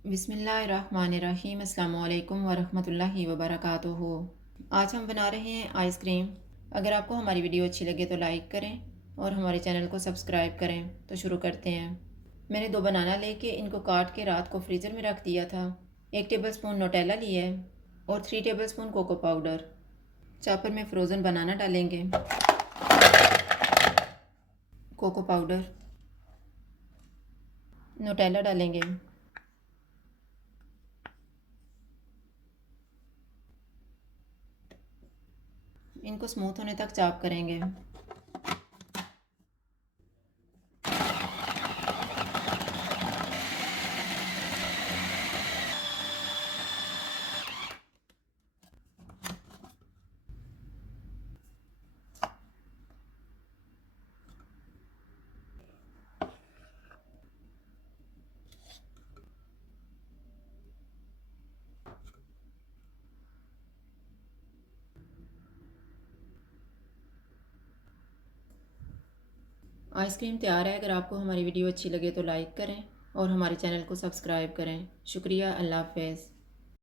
बिस्मिल्लाहिर्रहमानिर्रहीम। अस्सलाम वालेकुम वरहमतुल्लाहि वबरकातुहू। आज हम बना रहे हैं आइसक्रीम। अगर आपको हमारी वीडियो अच्छी लगे तो लाइक करें और हमारे चैनल को सब्सक्राइब करें। तो शुरू करते हैं। मैंने 2 बनाना लेके इनको काट के रात को फ्रीज़र में रख दिया था। 1 टेबलस्पून नोटेला लिया है और 3 टेबलस्पून कोको पाउडर। चॉपर में फ्रोज़न बनाना डालेंगे, कोको पाउडर, नोटेला डालेंगे, इनको स्मूथ होने तक चॉप करेंगे। आइसक्रीम तैयार है। अगर आपको हमारी वीडियो अच्छी लगे तो लाइक करें और हमारे चैनल को सब्सक्राइब करें। शुक्रिया। अल्लाह हाफ़िज़।